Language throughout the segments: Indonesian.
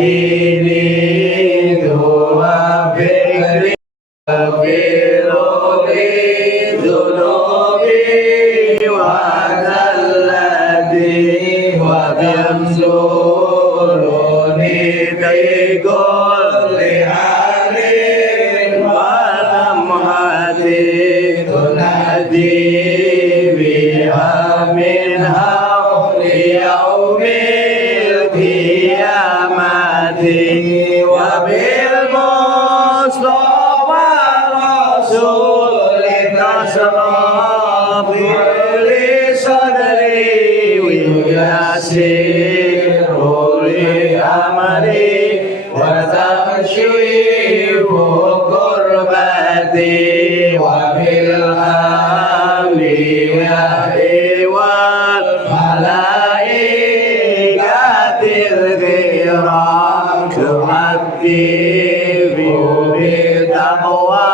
kini dua fikri Filobi Dunobi Wazallati Wabimsuruni Taigol Liharin Walamhati Tunadi Biha min hawli yaumil qiyamati Wabil Mustafa Rasul Tasrafi li sadri Yasiru li amri Wa takshifu kurbati Wa bil anbiya'i wal malaikatil kiram Tu'adhibu bitaqwa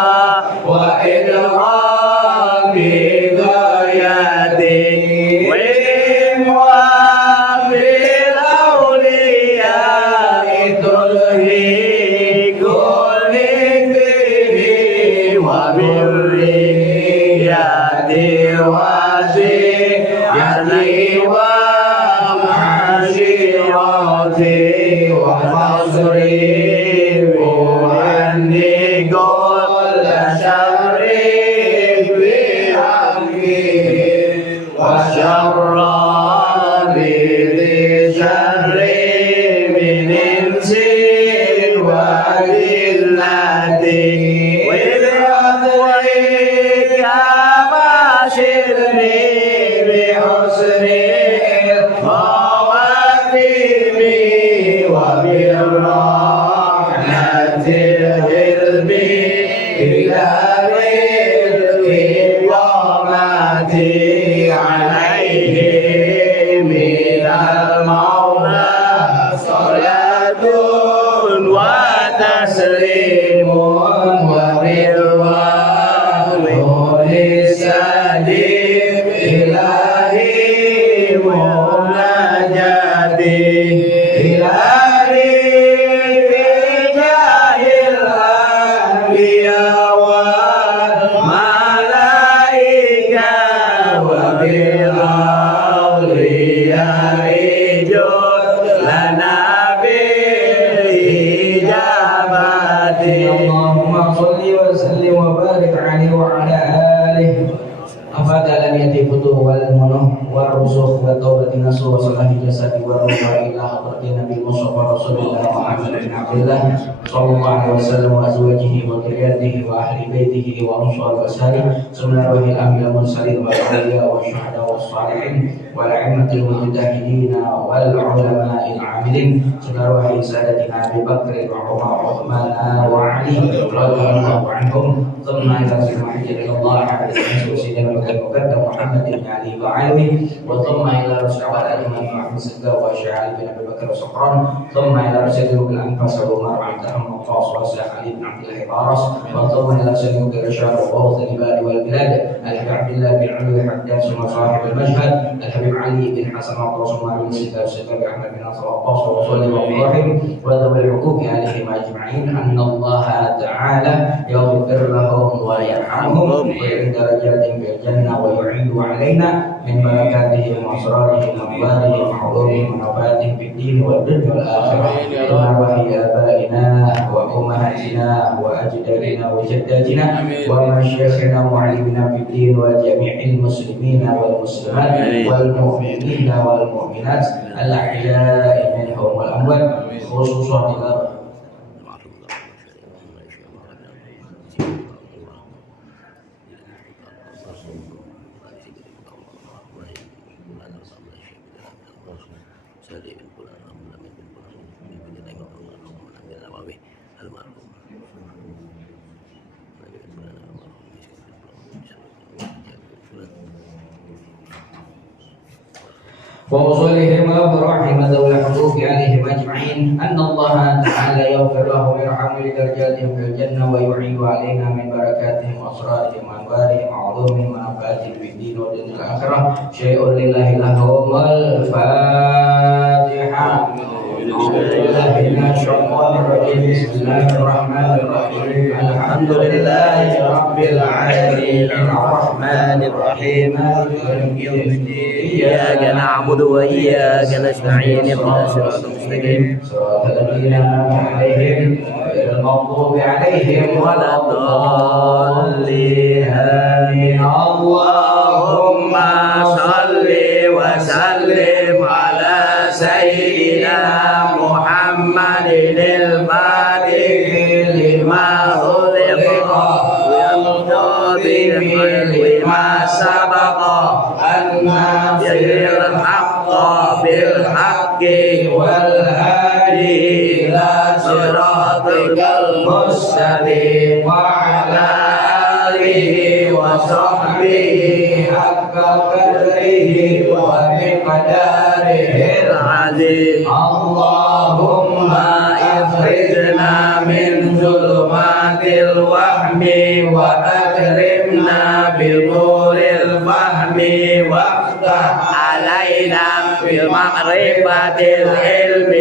wa idrami ghayati wa bil awliya'i tulhi kulli wa birriyati wasi wa mashirati wa fasri wa anni kulla sharri bihamdi wa syarra bidhi syarri min insi wa jillati wa idhawika mashirni bihusni khawatimi wa birrahmatil hirbi ila rizqi qamati alaihi minal maula salatun wa taslimun wa ridwanun lisadim ilahi munajati ilahi bijahil anbiya wal malaika wa bil awliya'i jud lana bil ijabati Allahumma salli wa sallim wa barik alaihi wa ala alihi afadalan yati futuh wal munuh wa rusukh wa tawbati nasuh wa salahi jasadi wa ruha ila hadrati nabi Mustafa Rasulullah Muhammad bin Abdullah sallallahu alaihi wasallam wa azwajihi wa dhurriyyatihi wa ahli baitihi wa ansar wa sari sunnahil amil mursalin wa awliya wa syuhada wa salihin wal a'immatil mujahidin wal ulama'il amilin sunnahil sadatina Abi Bakr wa Umar wa Uthman wa Ali radhiyallahu anhum thumma ila sayyidina Allah alaihi wasallam المقدم محمد بن علي وعلوي وثم الى رسول الله محمد السقا وشعال بن ابي بكر وصفران ثم الى رسول الانفاس وعمر عبد الرحمن القاص وسعد علي بن عبد الله الفارس وثم الى رسول الرشاد وبوط البال والبلاد الحبيب عبد الله بن علوي حداث صاحب المشهد الحبيب علي بن حسن القاص وعمر بن السقا والسقا احمد بن ناصر القاص وصلى ابراهيم وذوي الحقوق عليهم اجمعين ان الله تعالى يغفر لهم ويرحمهم ويعين درجاتهم في الجنة ويعيد علينا من بركاتهم وأسرارهم وأموالهم وعلومهم ونفاتهم في الدين والدنيا والآخرة إلى وحي آبائنا وأمهاتنا وأجدادنا وجداتنا ومشايخنا ومعلمنا في الدين وجميع المسلمين والمسلمات والمؤمنين والمؤمنات الأحياء منهم والأموات خصوصا إلى ووصولهم ورحم ذوي الحقوق عليهم أجمعين أن الله تعالى يغفر لهم ويرحم لدرجاتهم في الجنة ويعيد علينا من بركاتهم وأسرارهم وأنوارهم وعلومهم ونفعاتهم في الدين والدنيا الآخرة شيء لله لهم الفاتحة. Bismillahirrahmanirrahim. Alhamdulillahi rabbil alamin. Arrahmanir rahim. Maliki yaumiddin. إياك نعبد وإياك نستعين اهدنا الصراط المستقيم صراط الذين أنعمت عليهم غير المغضوب عليهم ولا الضالين. آمين. اللهم صل وسلم على سيدنا محمد الفاتح لما خلق والقادم لما سبق الناصر الحق بالحق والهادي إلى صراطك المستقيم وعلى آله وصحبه حق قدره ومقداره العظيم اللهم أخرجنا من ظلمات الوهم وأكرمنا بنور الفهم وافتح علينا بمعرفة العلم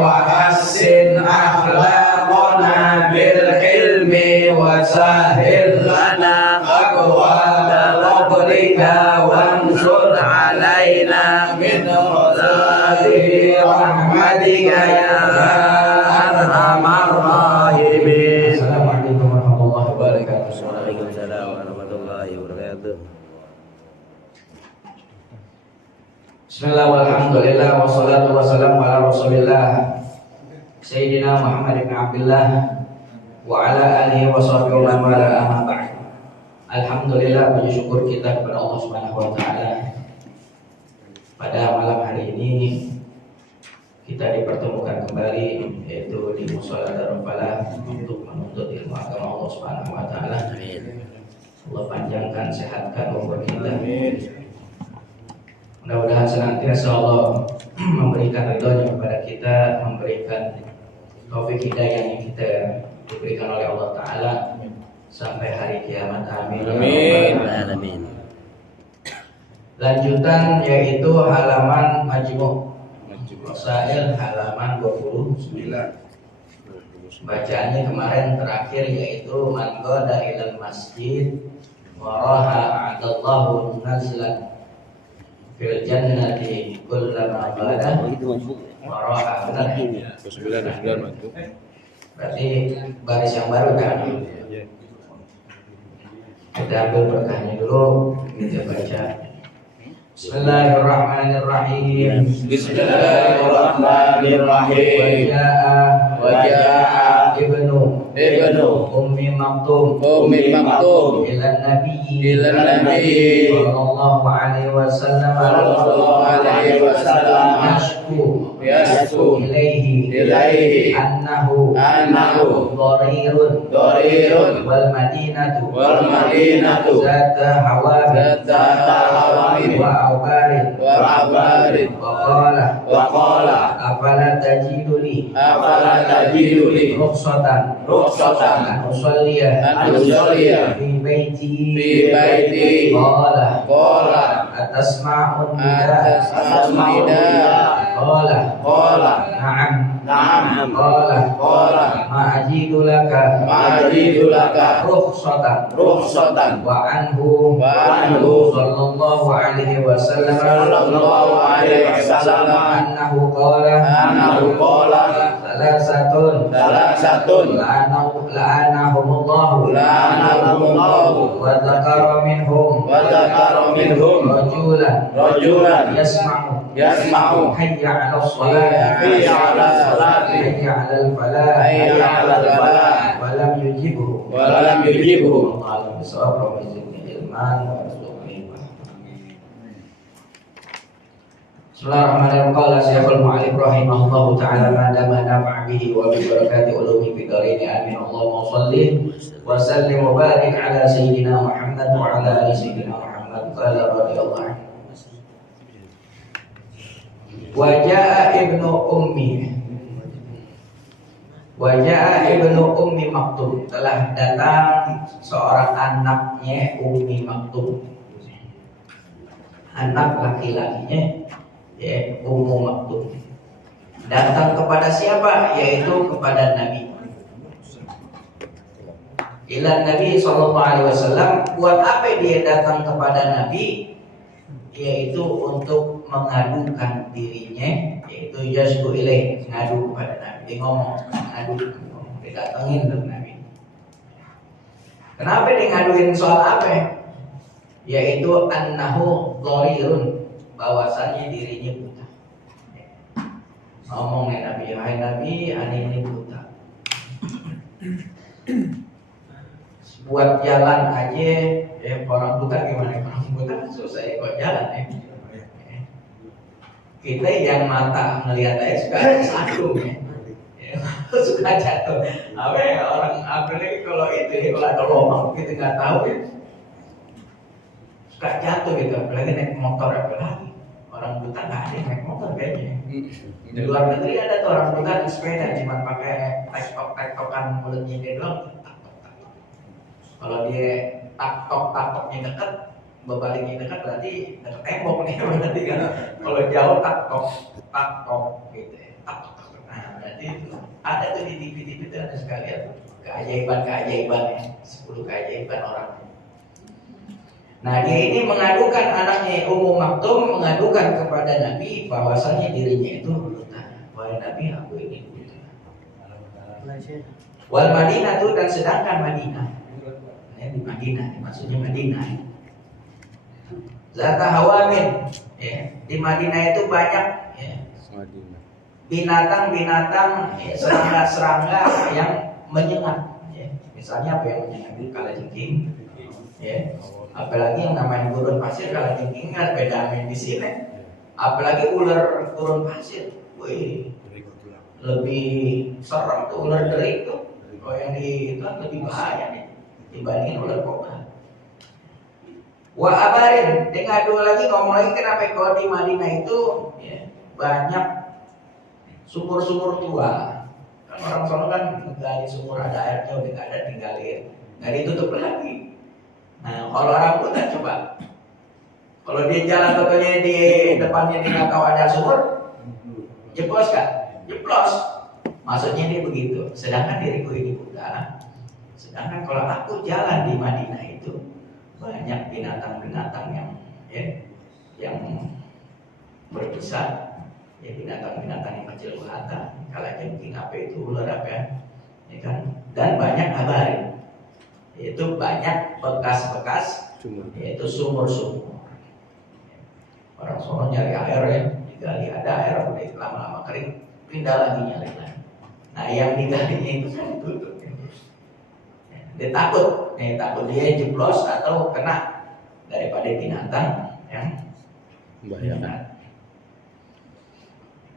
وحسن أخلاقنا بالحلم وسهل لنا أبواب فضلك وانشر علينا من خزائن رحمتك يا أرحم الراحمين. Assalamualaikum warahmatullahi wabarakatuh. Waalaikumsalam warahmatullahi wabarakatuh. Bismillah walhamdulillah wassalatu wassalamu ala rasulillah Sayyidina Muhammad ibn Abdullah wa ala alihi wa sahbihi wa man wala amma ba'd. Alhamdulillah, puji syukur kita kepada Allah Subhanahu wa taala. Pada malam hari ini kita dipertemukan kembali yaitu di Mushola Darul Falah untuk menuntut ilmu agama Allah Subhanahu wa taala. Allah panjangkan, sehatkan umur kita. Mudah-mudahan senantiasa Allah memberikan ridhonya kepada kita, memberikan taufik hidayah yang kita diberikan oleh Allah Ta'ala sampai hari kiamat. Amin. Amin. Lanjutan yaitu halaman Majmu' Rasail halaman 29. Bacaannya kemarin terakhir yaitu man qada ilal masjid wa raha a'dallahu nazlan fil jannati kullama qada wa raha. Berarti baris yang baru kan? Kita ambil berkahnya dulu, kita baca. Bismillahirrahmanirrahim. Bismillahirrahmanirrahim. Waja'a ibnu Ummi Maktum ila Nabi sallallahu alaihi wasallam yashku ilaihi annahu dharirun wal madinatu zata hawabin wa abarin wa qala afala tajidu li rukhsatan an usalliya fi baiti qala atasma'un nida qala na'am qala ma'ajidu laka rukhsatan wa anhu sallallahu alaihi wasallam annahu qala salasatun la'anahumullahu wa dzakara minhum rajulan yasma'u hayya 'alas salati hayya 'alal falah wa lam yujibhu Allah bisawab wa yazidni ilman wa yarzuqni Bismillahirrahmanirrahim. Qala Syekhul Mu'allif rahimahullahu ta'ala ma dama nafa'a bihi wa bi barakati ulumi fid dharain. Amin. Allahumma shalli wa sallim wa barik ala sayyidina Muhammad wa ala ali sayyidina Muhammad. Qala radhiyallahu anhu. Waja'a ibnu Ummi Maktum, telah datang seorang anaknya Ummi Maktum, anak laki-lakinya ya Ummu Maktum, datang kepada siapa? Yaitu kepada Nabi. Ila Nabi sallallahu alaihi wasallam, buat apa dia datang kepada Nabi? Yaitu untuk mengadukan dirinya, yaitu yasku ilaih, ngadu kepada Nabi. Dia ngomong, didatengin ke Nabi. Kenapa dia ngaduin soal apa? Yaitu annahu dharirun, bahwasannya dirinya buta. Ngomong nih Nabi, hai Nabi, aneh ini buta. Buat jalan aja, ya orang buta gimana? Orang buta kan susah ya buat jalan ya. Kita yang mata ngelihat aja suka sandung ya. Suka jatuh. Apa ya, orang apalagi kalau itu ya, kalau ada lubang kita nggak tahu ya, suka jatuh gitu. Apalagi naik motor apalagi. Orang buta nggak ada yang naik motor kayaknya. Di luar negeri ada tuh orang buta di sepeda cuma pakai tektokan mulutnya dia doang. Kalau dia takoknya dekat, berbaliknya dekat berarti dekat tembok nih berarti kan. Kalau jauh takok gitu ya. Nah berarti itu ada tuh di TV itu ada sekalian keajaiban ya, 10 keajaiban orangnya. Nah dia ini mengadukan anaknya Ummu Maktum mengadukan kepada Nabi bahwasannya dirinya itu buta. Wahai Nabi, aku ini buta. Wal Madinah tuh, dan sedangkan Madinah. Di Madinah, maksudnya Madinah. Zata hawamin, ya. Di Madinah itu banyak ya, binatang-binatang, ya, serangga-serangga yang menyengat. Ya. Misalnya apa yang menyengat itu kalajengking, ya. Apalagi yang namanya gurun pasir, kalajengking kan beda main di sini. Apalagi ular gurun pasir, wih, lebih serem tuh ular derik tuh. Kalau yang di itu kan lebih bahaya nih dibandingin ular kobra. Wa abarin, dia ngadu lagi ngomong lagi kenapa kalau di Madinah itu ya, banyak sumur-sumur tua. Kan orang sono kan gali sumur ada airnya udah nggak ada tinggalin, nggak ditutup lagi. Nah kalau orang buta coba, kalau dia jalan contohnya di depannya dia nggak tahu ada sumur, jeblos kan? Jeblos. Maksudnya dia begitu. Sedangkan diriku ini buta. Sedangkan kalau aku jalan di Madinah itu banyak binatang-binatang yang ya, yang berbesar, ya binatang-binatang yang kecil buatan, kalajengking apa itu ular apa ya kan, dan banyak abarin, yaitu banyak bekas-bekas, yaitu sumur-sumur. Orang sono nyari air ya, digali ada air udah lama-lama kering, pindah lagi nyari lagi. Nah yang digalinya itu kan ditutup. Dia takut dia jeblos atau kena daripada binatang yang membahayakan.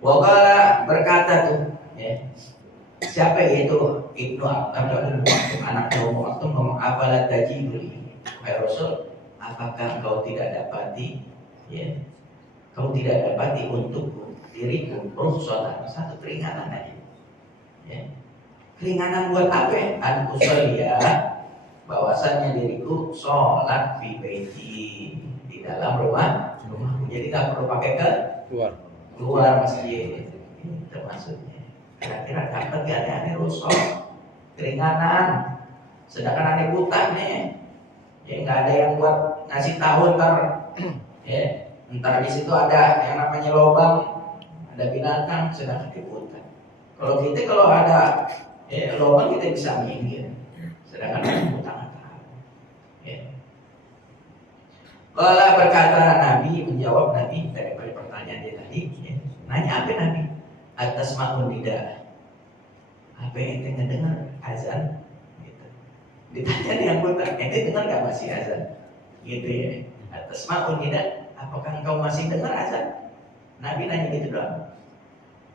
Wakala berkata tuh, ya, siapa itu Ibnu Abdul anak Ummu Maktum ngomong apalah tajibuli, hai Rasul, apakah kau tidak dapati, ya, kau tidak dapati untuk diriku rukhsatan, satu keringanan aja, ya. Keringanan buat apa? An-usoliyah, bahwasannya diriku sholat fi baiti, di dalam rumahku. Jadi tak perlu pakai ke keluar masjid. Itu maksudnya. Kira-kira dapat gak aneh rukhsah keringanan. Sedangkan aneh buta nih, ya nggak ada yang buat ngasih tahu ntar, ya ntar di situ ada yang namanya lubang, ada binatang, sedangkan dia buta. Kalau kita kalau ada lubang kita bisa minggir, sedangkan orang buta nggak tahu. Ya. Kalau berkata Nabi, menjawab Nabi daripada pertanyaan dia tadi, ya. Nanya apa Nabi? Atas makun tidak. Apa yang ente dengar azan? Gitu. Ditanya dia yang buta, ente dengar nggak masih azan? Gitu ya. Atas makun tidak. Apakah engkau masih dengar azan? Nabi nanya gitu doang.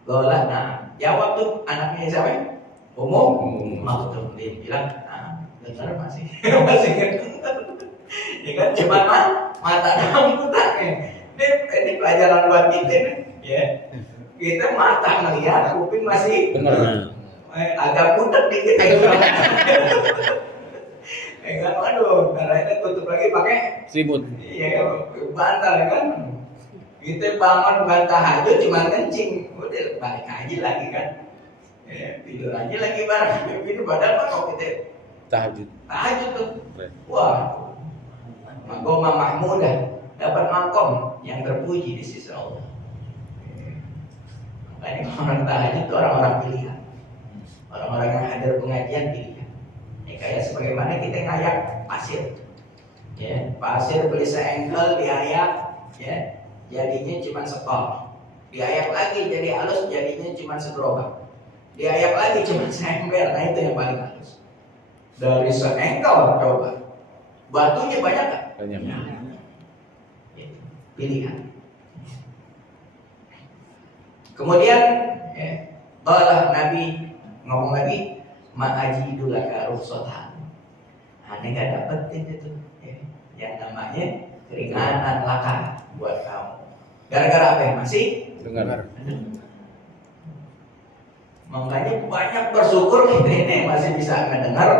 Golah, nah jawab tuh anaknya siapa? Umum Maktum, dia bilang, dengar masih dengar. Ya kan cuma mata doang buta nih. Ini pelajaran buat kita nih. Ya. Kita mata ngelihat, kuping masih benar. Agak butek dikit. Enggak, aduh, karena itu tutup lagi pakai Selimut. Iya, bantal kan. Kita bangun bukan tahajud cuma kencing, udah balik aja lagi kan. Ya, tidur aja lagi bareng itu padahal kalau kita Tahajud. Tahajud tuh. Wah, Magoma Mahmudah dapat makom yang terpuji di sisi Allah. Makanya orang tahajud itu orang-orang pilihan, orang-orang yang hadir pengajian pilihan. Ya, kayak sebagaimana kita ngayak pasir, ya pasir beli seengkel diayak, ya jadinya cuma sekol, diayak lagi jadi halus jadinya cuma segerobak, diayak lagi cuma seember. Nah itu yang paling halus. Dari seengkel coba batunya banyak kan? Banyak. Pilihan. Kemudian Allah Nabi ngomong lagi ma'ajidul laka rukhsatan. Aneh gak dapetin itu yang namanya keringanan laka buat kamu. Gara-gara apa ya? Masih Dengar. Makanya banyak bersyukur kita ini masih bisa mendengar,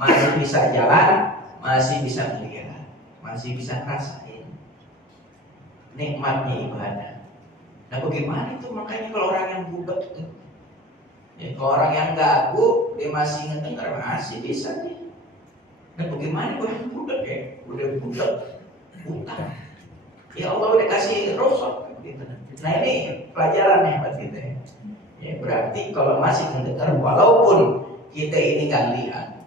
masih bisa jalan, masih bisa melihat, masih bisa rasain nikmatnya ibadah. Nah bagaimana itu makanya kalau orang yang budak itu, ya, kalau orang yang gagu dia masih ngedengar masih bisa nih. Nah bagaimana orang yang budak ya, udah budak buta. Ya Allah udah kasih rosok gitu. Nah ini pelajarannya buat kita ya. Ya berarti kalau masih mendengar walaupun kita ini nggak lihat,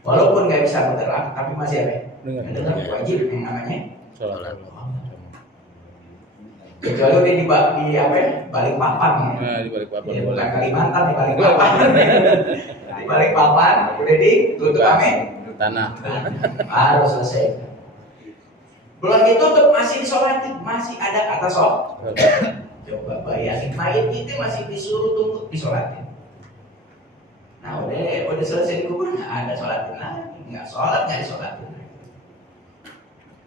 walaupun nggak bisa bergerak, tapi masih ada mendengar wajib yang namanya Sholat. Kecuali udah di apa ya? Balik papan ya. Nah, di balik papan. Ya, bukan Kalimantan di balik papan. Di balik papan udah ditutup amin. Tanah. Harus selesai. Belum ditutup masih disolatin, masih ada kata sholat. Coba bayangin mayat kita masih disuruh tunggu disolatin. Nah udah selesai dikubur nggak ada sholatin lagi, nggak sholat nggak disolatin lagi.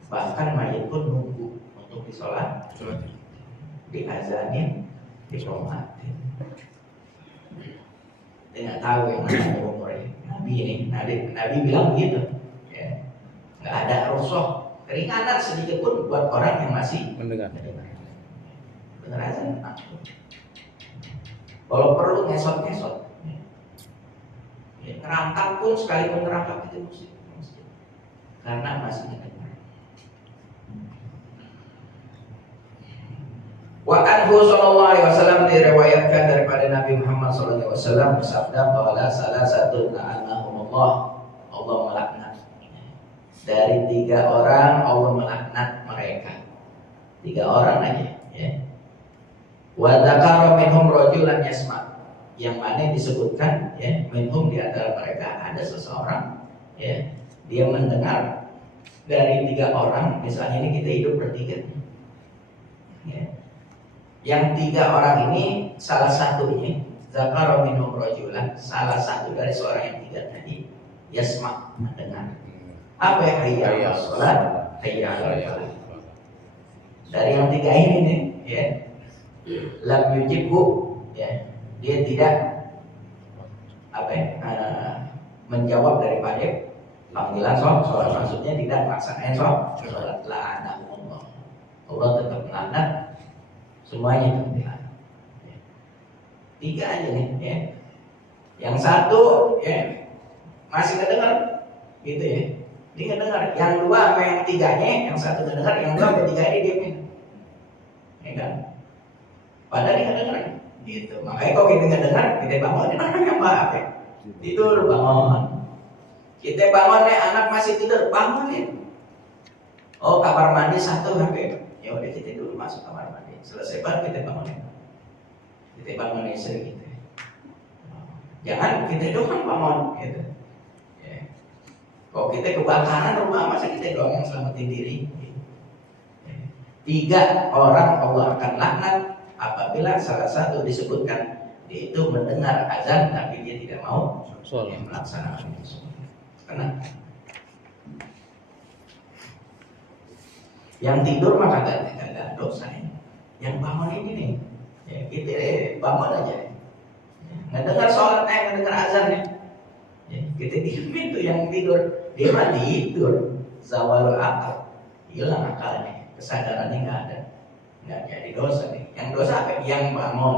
Bahkan mayat pun nunggu untuk disolat. Diazanin, dikomatin. Dia nggak tahu yang namanya umurnya. Nabi ini, Nabi bilang begitu. Ya. Nggak ada rusuh, keringanan sedikit pun buat orang yang masih Mendengar. dengar azan. Kalau perlu ngesot. Ya, ngerangkap pun sekalipun ngerangkap itu musik. Karena masih dengar. Wa anhu sallallahu alaihi wasallam diriwayatkan daripada Nabi Muhammad sallallahu alaihi wasallam bersabda bahwa salah satu la'anahumullah, Allah melaknat. Dari 3 orang Allah melaknat mereka. 3 orang aja ya. Wa dzakara minhum rajulan yasma. Yang mana disebutkan ya, minhum di antara mereka ada seseorang ya, dia mendengar dari 3 orang, misalnya ini kita hidup bertiga ya. Yang 3 orang ini salah satunya zakara minhum rajulan, salah satu dari seorang yang 3 tadi yasma, mendengar. Apa ya? Hayya 'alas shalah, hayya 'alal falah. Dari yang 3 ini nih ya, lam yujibhu ya, dia tidak apa ya, menjawab daripada panggilan sholat, maksudnya tidak melaksanakan sholat. La'anahullah, Allah tetap melaknat semuanya itu dilaknat. 3 aja nih ya. Yang 1 ya masih ngedengar gitu ya, dia ngedengar. Yang 2 sama yang 3-nya, yang 1 ngedengar, yang 2 sama 3-nya diemin ya kan, padahal dia ngedengar gitu. Makanya kalau kita ngedengar, kita bangunin orang yang maaf ya, tidur bangun. Kita bangunnya anak masih tidur, bangunin. Oh kamar mandi 1 HP, ya udah kita dulu masuk kamar mandi, selesai baru kita bangunin. Kita bangunin istri kita. Jangan kita doang bangun gitu. Ya. Kalau kita kebakaran rumah, masa kita doang yang selamatin diri. Ya. 3 orang Allah akan laknat apabila salah satu disebutkan dia itu mendengar azan tapi dia tidak mau melaksanakan itu. Karena yang tidur maka tidak dosa ini. Yang bangun ini nih, ya kita bangun aja. Ngedengar sholat, ngedengar azan ya, kita diemin tuh yang tidur. Dia mah tidur, zawalul akal, hilang akalnya, kesadarannya nggak ada, nggak jadi dosa nih. Yang dosa apa? Yang bangun.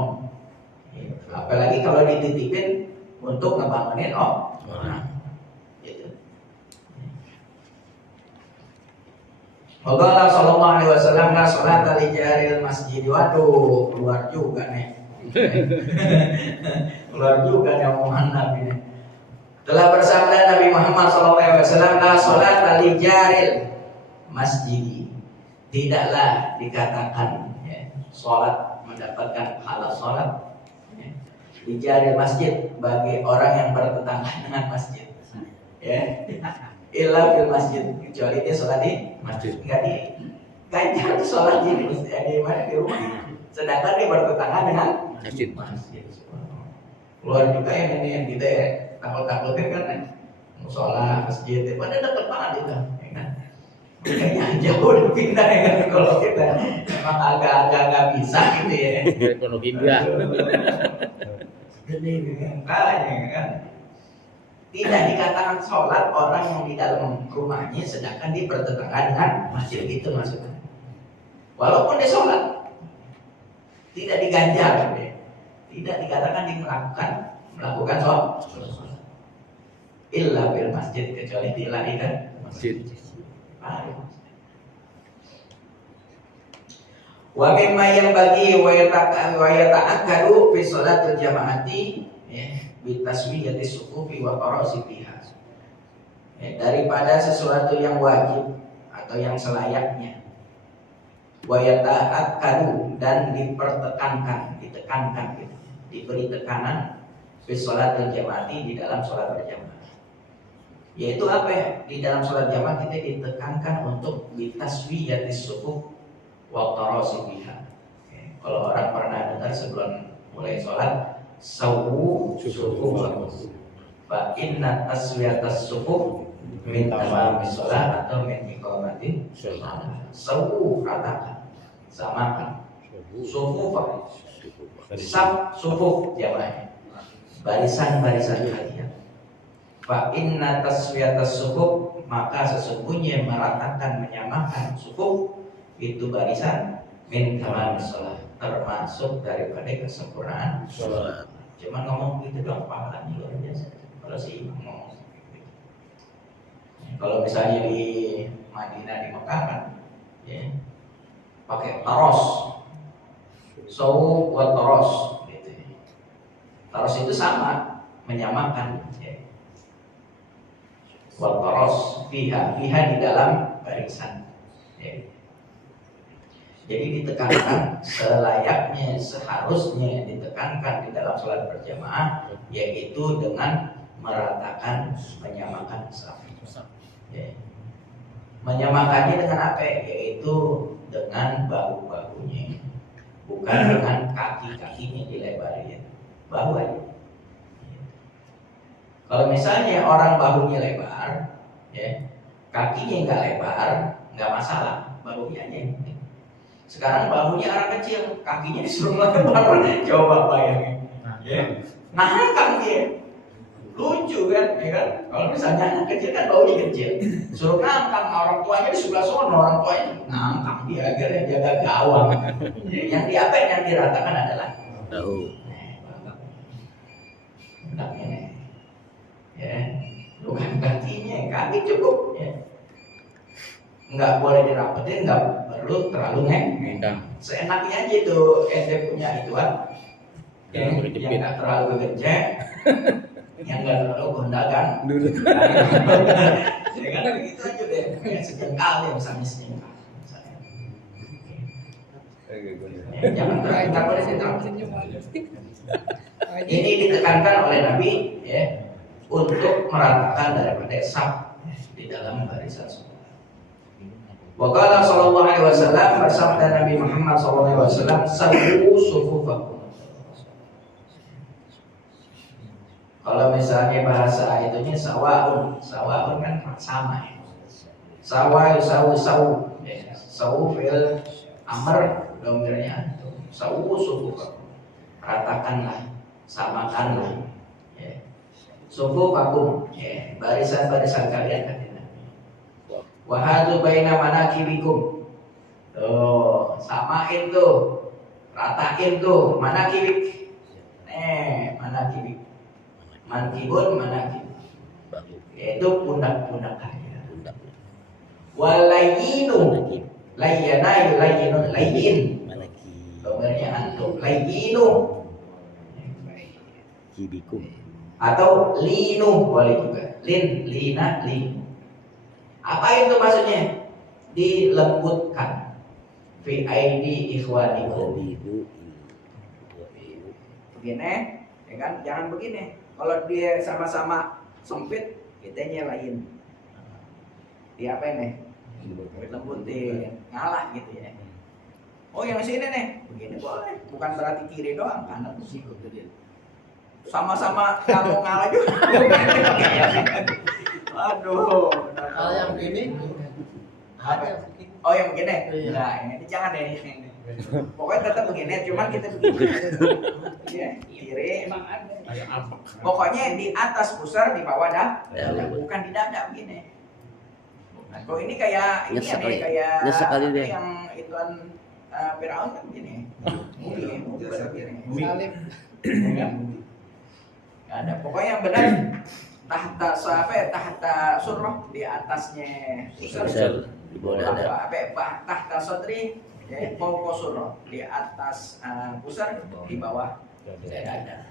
Apalagi kalau dititipin untuk ngebangunin orang. Qala sallallahu alaihi wasallam la salata li jaril masjid. Waduh, keluar juga nih. Keluar juga nih omongan Nabi nih. Telah bersabda Nabi Muhammad sallallahu alaihi wasallam la salata li jaril masjid. Tidaklah dikatakan salat mendapatkan pahala salat di jaril masjid bagi orang yang bertetangga dengan masjid. Ya. Illa fil masjid, kecuali dia sholat di masjid. Enggak di ganjar sholat di masjid, di mana, di rumah. Sedangkan dia bertetangga dengan masjid. Keluar juga ini yang kita takut-takutin kan, sholat masjid, padahal dekat banget itu, ya kan? Makanya jauh udah pindah ya kan, kalau kita memang agak-agak nggak bisa gitu ya. Kalau pindah. Gede makanya kan. Tidak dikatakan sholat orang yang di dalam rumahnya sedangkan dia bertetangga dengan masjid, itu maksudnya. Walaupun dia sholat tidak diganjar, tidak dikatakan dia melakukan sholat. Illa bil masjid, kecuali dilarikan masjid. Wa mimma yang bagi wa yata'akkadu fi sholatil jamaati bitaswiyati sufufi wa qarasi fiha. Daripada sesuatu yang wajib atau yang selayaknya, wa yata'akkadu dan ditekankan gitu. Diberi tekanan fi sholatil jamaati, di dalam sholat berjamaah. Yaitu apa ya? Di dalam sholat jamaah kita ditekankan untuk bitaswiyati sufuf wa qarasi fiha. Kalau orang pernah dengar sebelum mulai sholat, sawu sufufakum fa inna taswiyatas sufuf min tamamis shalah atau min iqamatin shalah. Sawu, ratakan, samakan, sufufakum, saf sufuf jamaahnya, barisan-barisan kalian. Fa inna taswiyatas sufuf, maka sesungguhnya meratakan, menyamakan sufuf itu barisan min tamamis shalah, termasuk daripada kesempurnaan sholat. Cuma ngomong gitu doang, pahalanya luar biasa. Kalau si imam ngomong gitu. Kalau misalnya di Madinah, di Mekah kan, ya, pakai taros, sawu wa taros, gitu. Taros itu sama, menyamakan. Ya. Wa taros fiha di dalam barisan. Ya. Jadi ditekankan selayaknya, seharusnya ditekankan di dalam sholat berjamaah, yaitu dengan meratakan, menyamakan saf. Ya. Menyamakannya dengan apa? Yaitu dengan bahu-bahunya, bukan dengan kaki-kakinya dilebarin, bahu aja. Kalau misalnya orang bahunya lebar, ya, kakinya nggak lebar, nggak masalah, bahunya aja. Sekarang bahunya orang kecil, kakinya disuruh lebar, coba bayangin. Ya. Nah, kan dia lucu kan, ya kan? Kalau misalnya anak kecil kan baunya kecil, suruh ngangkang, orang tuanya di sebelah sana, orang tuanya ngangkang dia akhirnya jaga gawang. Yang diapain, yang diratakan adalah Tahu. Hendaknya nih, ya, bukan kakinya, kaki cukup, ya. Nggak boleh dirapetin, nggak perlu terlalu ngengkang. Seenaknya aja tuh ente punya ituan, yang nggak terlalu gejek, yang nggak terlalu kondakan. Ya kan begitu aja deh, kayak sejengkal deh misalnya sejengkal. Jangan terlalu, nggak boleh terlalu. Ini ditekankan oleh Nabi, ya, untuk meratakan daripada saf di dalam barisan sholat. Waqala sallallahu alaihi wasallam, bersabda Nabi Muhammad sallallahu alaihi wasallam, sawu sufufakum. Kalau misalnya bahasa itunya sawaun kan sama ya. Sawu ya. Sawu fil amr, domirnya sawu sufufakum. Ratakanlah, samakanlah, ya. Sufufakum, ya, barisan-barisan kalian kan. Wahadu baina manakibikum. Tuh, samain tuh. Ratain tuh manakibik. Manakibik. Mankibun manakib. Yaitu pundak-pundak kalian. Walayinu, layyana yulayinun layyin. Malaki. Domirnya antum, layyinu Kibikum. atau linu boleh juga. Lina, linu. Apa itu maksudnya? Dilembutkan. Fi aidi ikhwanikum. Begini, ya kan? Jangan begini. Kalau dia sama-sama sempit, kitanya lain. Dia apa ini? Lembutin, ngalah gitu ya. Oh yang sini nih, begini boleh. Bukan berarti kiri doang, kanan sih gitu. Sama-sama nggak mau ngalah juga. Aduh. Kalau yang begini Apa? Oh yang begini? Nah ini jangan deh ini. Pokoknya tetap begini, cuman kita begini. Ya, kiri. Pokoknya di atas pusar, di bawah dah, bukan di dada begini. Nah, kalau ini kayak ini Nyesek ya, kali. kayak Nyesek kali dia. yang ituan Firaun kan begini. Mungkin begini. salib. Nggak ada. Pokoknya yang benar tahta surah di atasnya Pusar di bawah dada. tahta sodri ya pokok surah di atas pusar di bawah dada.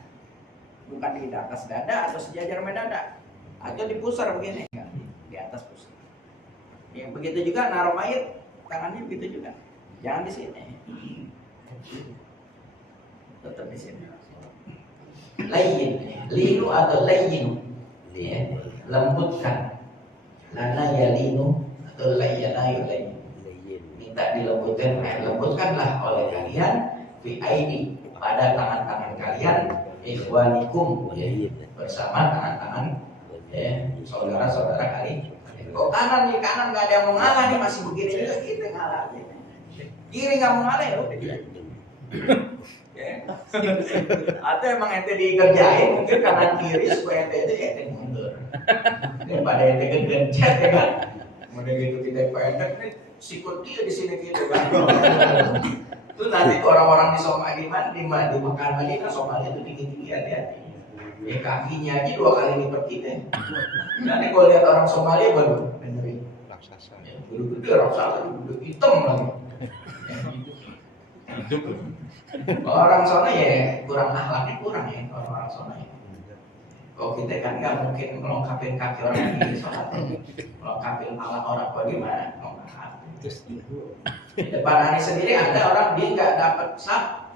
Bukan di atas dada atau sejajar sama dada atau di pusar begini kan di atas pusar. Yang begitu juga naruh mayit tangannya begitu juga. Jangan di sini. Tetap di sini. Layyin, linu atau layyin, ya, lembutkan. Lana ya linu atau layyana yulayyin. Minta dilembutkan, lembutkanlah oleh kalian fi aidi pada tangan-tangan kalian ikhwanikum ya, bersama tangan-tangan ya, saudara-saudara kalian. Kok kanan nih kanan nggak ada yang mau ngalah nih masih begini juga kita ngalah. Kiri nggak mau ngalah ya udah gitu. Atau emang ente dikerjain mungkin kanan kiri supaya ente itu ente mundur. Daripada ente kegencet ya kan. Udah gitu kita pendek nih sikut dia di sini gitu kan. Itu nanti orang-orang di Somalia di Mekah Madinah Somalia itu tinggi-tinggi hati-hati. Ya kakinya aja 2 kali lipat kita. Nanti kalau lihat orang Somalia baru dengerin. Raksasa. Ya, gede raksasa, gede hitam lagi. Orang sana ya kurang akhlaknya kurang ya orang sana ya. Kalau kita kan nggak mungkin melengkapin kaki orang ini sholat, melengkapin pala orang bagaimana? Di depan Ani sendiri ada orang dia nggak dapat sah,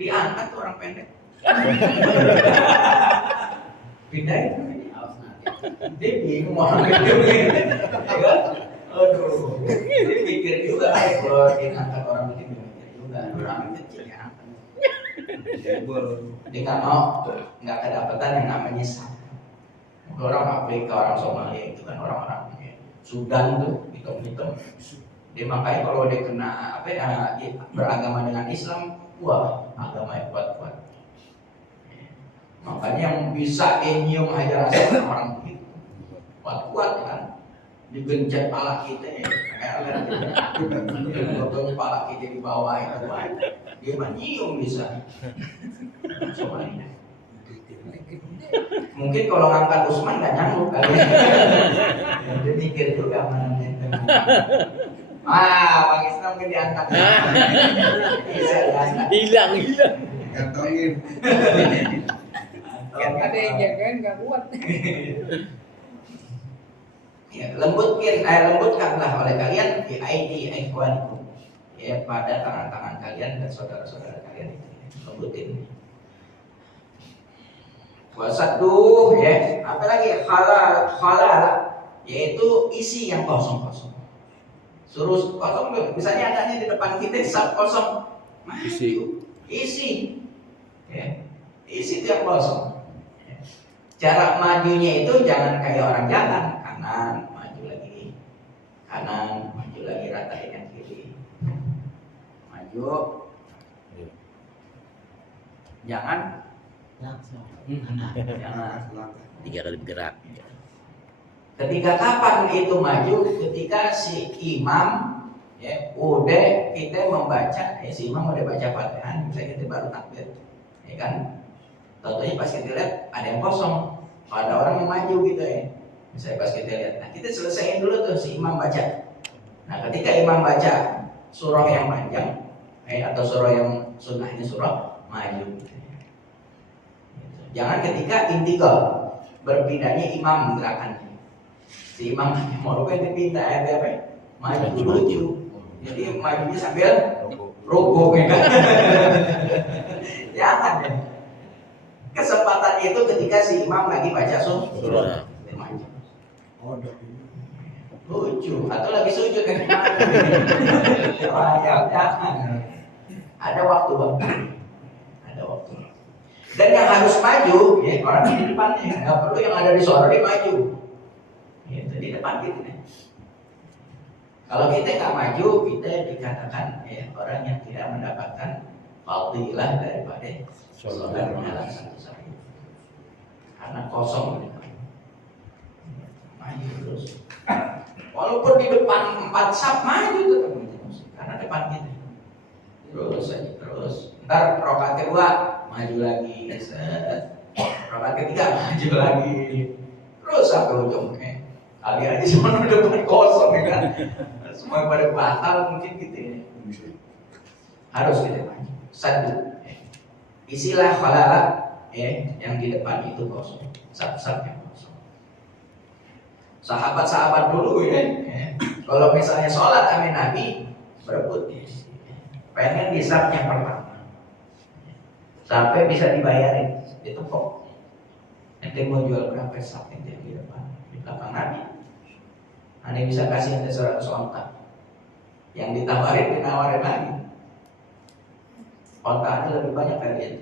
diangkat tuh orang pendek. Pindahin. Dia bingung mau gede. Aduh, dia pikir juga kalau diangkat orang begini mikir juga orang kecil ya. Dia nggak mau, nggak kedapatan yang namanya sah. Orang Afrika, orang Somalia itu kan orang-orang Sudan tuh hitam-hitam. Dia makanya kalau dia kena apa ya beragama dengan Islam, wah agama yang kuat-kuat. Makanya yang bisa nyium aja rasa orang begitu kuat-kuat kan, digencet pala kita ya, potong pala kita di bawah itu kan, dia mah nyium bisa. Soalnya mungkin kalau ngangkat Usman nggak nyangkut kali. Dia mikir juga mana. Bang Islam mungkin diangkat. Bisa diangkat. Hilang. Kantongin. Ada yang jagain nggak kuat. Ya, lembutkanlah oleh kalian di aidi ikhwanikum ya pada tangan-tangan kalian dan saudara-saudara kalian lembutin. Wasadu ya, apa lagi halal yaitu isi yang kosong-kosong. Suruh kosong misalnya adanya di depan kita sab kosong. Isi. Ya. Isi tiap kosong. Cara majunya itu jangan kayak orang jalan, kanan maju lagi, ratain yang kiri, maju, jangan, Tiga kali bergerak. Ketika kapan itu maju? Ketika si imam ya udah kita membaca, si imam udah baca Fatihah, misalnya kita baru takbir, ya kan? Tentunya pas kita lihat ada yang kosong, ada orang yang maju gitu ya. Misalnya pas kita lihat, nah kita selesaiin dulu tuh si imam baca. Nah, ketika imam baca surah yang panjang, atau surah yang sunnahnya surah, maju. Jangan ketika intikal berpindahnya imam gerakannya. Si imam mau dipindah apa? Maju lucu. Jadi majunya sambil rukuk ya kan. Jangan ya. Kesempatan itu ketika si imam lagi baca surah. Maju. Lucu atau lagi sujud kan. Jangan. Ada waktu. Ada waktu. Dan yang harus maju, ya orang di depannya, nggak perlu yang ada di suara dia maju. Gitu, di depan gitu ya. Kalau kita nggak maju, kita dikatakan orang yang tidak mendapatkan fadilah daripada sholat dalam satu saat. Karena kosong gitu. Maju terus. Walaupun di depan 4 saf maju tetap karena depan kita. Terus aja terus. Ntar rakaat kedua maju lagi, rakaat ketiga maju lagi, terus sampai ujung. Kali aja cuma depan kosong ya kan, semua pada batal mungkin gitu ya. Harus kita maju. Satu, isilah khalala yang di depan itu kosong, saf-saf yang kosong. Sahabat-sahabat dulu kalau misalnya sholat amin Nabi berebut pengen di saf yang pertama sampai bisa dibayarin itu kok. Nanti mau jual berapa saf yang di depan di belakang Nabi. Anda bisa kasih nanti 100 onta. Yang dinawarin lagi. Ontaannya lebih banyak kalian.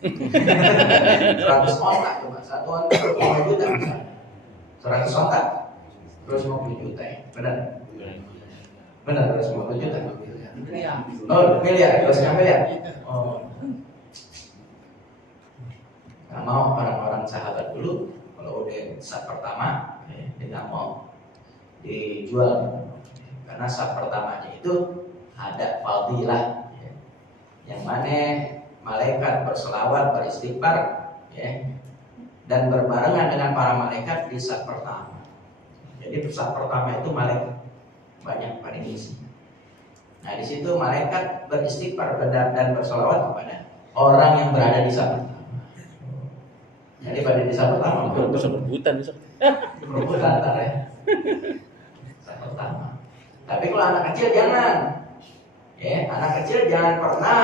100 onta coba, 1 onta 5 juta misalnya. 100 onta terus 50 juta ya. Benar? Benar 150 juta. Miliar, 2,5 miliar. Oh. Nah, mau orang-orang sahabat dulu kalau udah saf pertama dia nggak mau dijual karena saf pertamanya itu ada fadilah yang mana malaikat berselawat beristighfar dan berbarengan dengan para malaikat di saf pertama. Jadi saf pertama itu malaikat banyak pada ngisi. Nah di situ malaikat beristighfar dan berselawat kepada orang yang berada di saf pertama. Jadi pada di saf pertama rebutan antar ya. Saf pertama. Tapi kalau anak kecil jangan. Anak kecil jangan pernah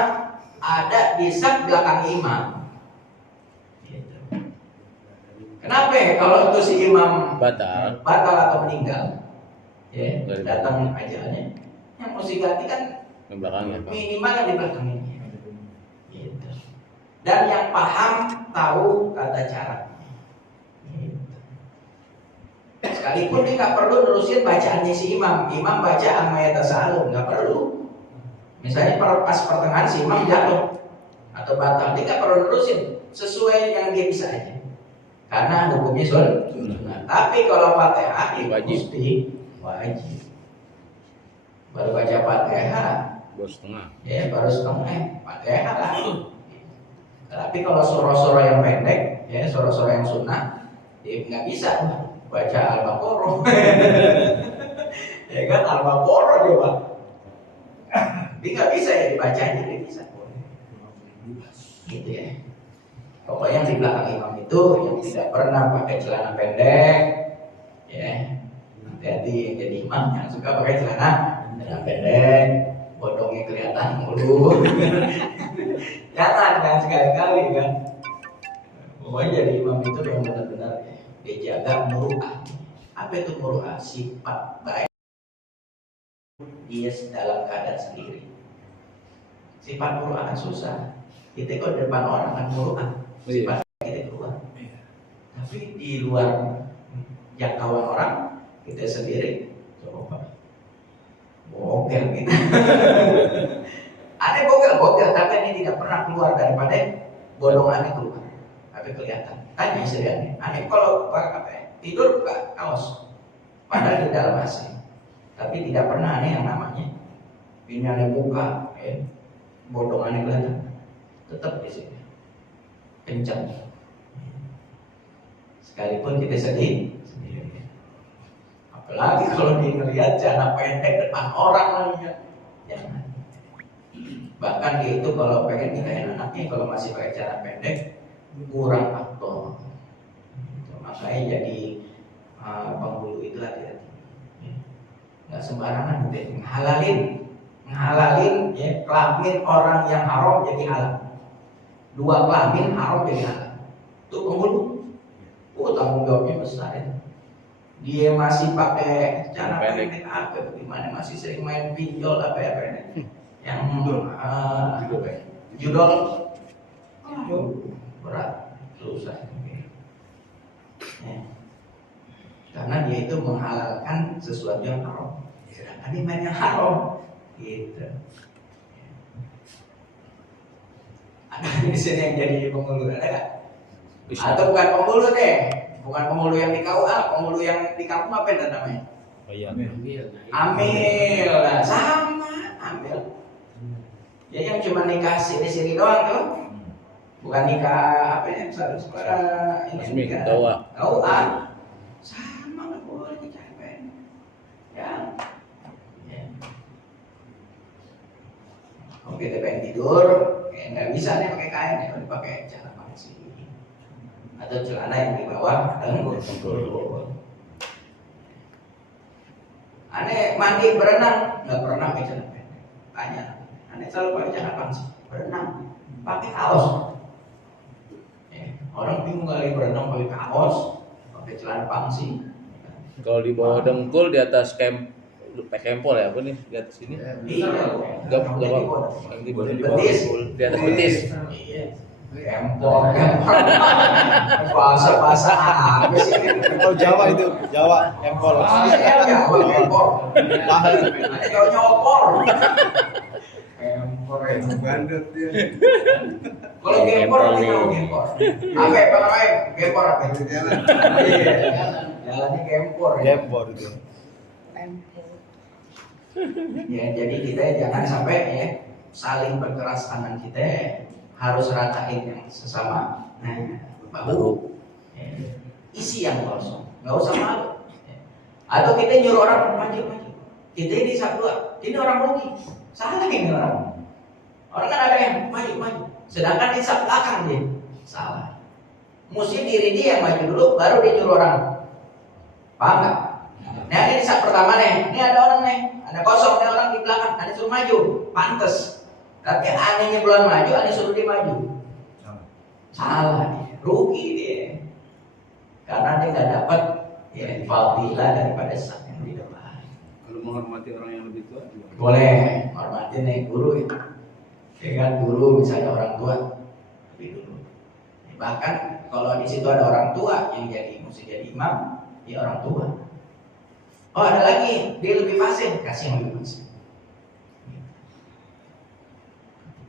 ada di saf belakang imam. Gitu. Kenapa? Kalau itu si imam batal atau meninggal, datang ajalnya, yang mesti ganti kan minimal yang di belakang ini. Gitu. Dan yang paham tahu tata cara. Gitu. Sekalipun dia nggak perlu nerusin bacaannya si imam. Imam baca amma yatasaalun, nggak perlu. Misalnya pas pertengahan si imam jatuh atau batal, dia nggak perlu nerusin, sesuai yang dia bisa aja. Karena hukumnya sunnah. Tapi kalau Fatihah itu mesti wajib. Baru baca Fatihah baru setengah Fatihah lah. Tapi kalau surah-surah yang pendek, surah-surah yang sunnah, dia nggak bisa baca Al-Baqarah. Ya kan Al-Baqarah coba. Dia nggak bisa dibacanya, dia bisa. Gitu ya. Pokoknya yang di belakang imam itu yang tidak pernah pakai celana pendek, hati-hati yang jadi imam yang suka pakai celana pendek, bodongnya kelihatan mulu. Jangan sekali-kali kan. Pokoknya jadi imam itu yang benar-benar dia jaga muru'ah. Apa itu muru'ah? Sifat baik dia dalam keadaan sendiri. Sifat muru'ah kan susah. Kita kok di depan orang kan muru'ah. Sifat kita keluar. Tapi di luar jangkauan orang kita sendiri coba bogel gitu. Ada bogel tapi ini tidak pernah keluar daripada bodongannya keluar. Tapi kelihatan. Tanya istrinya. Aneh kalau tidur buka kaos, padahal di dalam AC. Tapi tidak pernah aneh yang namanya ini aneh buka, bodongannya kelihatan. Tetap di sini. Kencang. Sekalipun kita sedih. apalagi kalau dia ngelihat celana pendek depan orang lagi ya. Jangan. Bahkan dia itu kalau pengen nikahin anaknya kalau masih pakai celana pendek kurang aktor. Makanya jadi penghulu itu hati-hati. Nggak sembarangan gitu, ngehalalin ya kelamin orang yang haram jadi halal. Dua kelamin haram jadi halal. Itu penghulu. Tanggung jawabnya besar ya. Dia masih pakai celana pendek apa? Gimana masih sering main pinjol apa ini? Yang judol berat, susah. Ya. Karena dia itu menghalalkan sesuatu yang haram. Sedangkan dia main yang haram, gitu. Ada di sini yang jadi penghulu ada nggak? Atau bukan penghulu deh, bukan penghulu yang di KUA, penghulu yang di kampung apa yang namanya? Oh iya. Amil, nah, sama amil. Ya yang cuma nikah sini doang tuh, bukan nikah apa ya? Saudara ini nikah KUA, sama nggak boleh kecapean. Ya. Kalau kita pengen tidur, nggak bisa nih pakai kain, ya pakai celana pangsi atau celana yang di bawah dengkul. Aneh mandi berenang nggak pernah pakai celana pendek. Tanya, aneh selalu pakai celana pangsi, berenang pakai kaos. Orang bingung kali berenang pakai kaos, pakai celana pangsi. Kalau di bawah dengkul, di atas kempol ya, apa nih di atas ini? Gak di betis. Di atas betis. Kempol. Bahasa apa sih? Kempol Jawa itu, Jawa kempol. Jawa kempol. Ada jauhnya opor. Kempol itu Bandot dia. Kalau gempor apa tahu gempor? Apa namanya? Gempor apa? Jalan. Jalannya gempor. Kempol itu. Ya, jadi kita jangan sampai ya saling berkeras tangan kita, harus ratain yang sesama. Nah, baru isi yang kosong, nggak usah malu. Atau kita nyuruh orang maju. Kita ini satu, ini orang rugi, salah ini orang. Orang kan ada yang maju. Sedangkan di sak belakang dia salah. Mesti diri dia yang maju dulu, baru dia nyuruh orang. Paham nggak? Nah ini di sak pertama nih, ini ada orang nih, ada kosong nih orang di belakang, aneh suruh maju, pantes. Tapi anehnya belum maju, aneh suruh dia maju. Salah dia, rugi dia. Karena dia nggak dapat ya fadilah daripada sak yang di depan. Kalau menghormati orang yang lebih tua juga. Boleh, hormati nih guru itu. Ya kan guru misalnya orang tua lebih dulu. Bahkan kalau di situ ada orang tua yang mesti jadi imam, ya orang tua. Oh ada lagi, dia lebih fasih, kasih yang lebih fasih.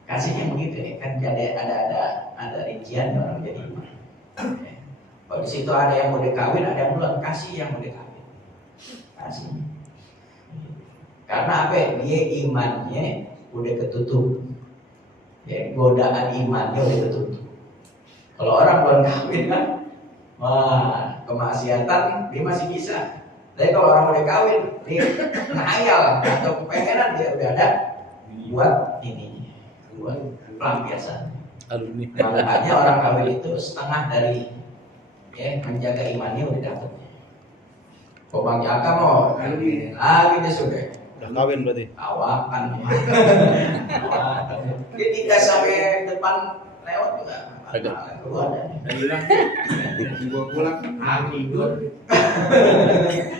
Kasihnya begitu ya, kan ada rincian orang jadi imam. Kalau di situ ada yang mau dikawin, ada yang belum, kasih yang mau dikawin. Kasih. Karena apa? Dia imannya udah ketutup. Ya, godaan imannya udah ketutup. Kalau orang belum kawin kan, wah kemaksiatan dia masih bisa. Tapi kalau orang udah kawin, dia ngayal atau kepengenan dia udah ada buat ini, buat pelampiasan. Makanya orang kawin itu setengah dari ya menjaga imannya udah dapet. Kok Bang Jaka mau lagi deh sudah. Udah kawin berarti? Awakan. Dia tidak sampai depan lewat juga. Keluar dan Bilang, gua pulang. tidur.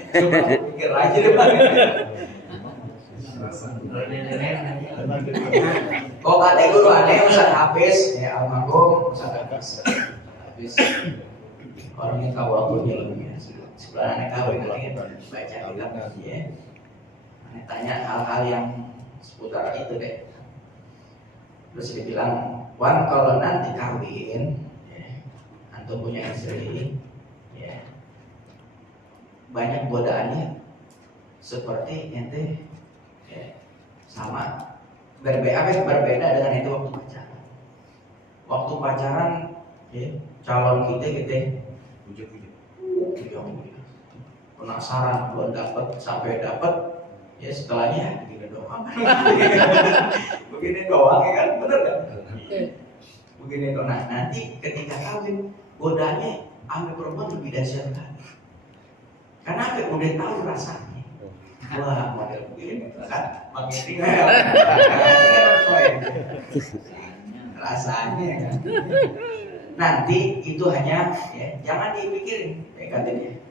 Coba pikir aja depan. Kok kata guru aneh Ustaz Hafiz, ya almarhum Ustaz Hafiz. Orangnya kawakunya lebih sebelah aneh kawin lagi baca kitab ya. Aneh tanya hal-hal yang seputar itu deh. Terus dia bilang, Wan kalau nanti kawin, ya, antum punya istri, ya, banyak godaannya seperti ente, ya, sama berbeda dengan itu waktu pacaran. Waktu pacaran, ya, calon kita, penasaran belum dapat sampai dapat, ya setelahnya begini doang. Begini doang ya kan, bener kan? Begini doang. Nah, nanti ketika kawin godaannya ambil perempuan lebih dahsyat lagi. Karena apa? Udah tahu rasanya. Wah, model begini kan, makin tinggal. Rasanya kan. Nanti itu hanya ya, jangan dipikirin, katanya.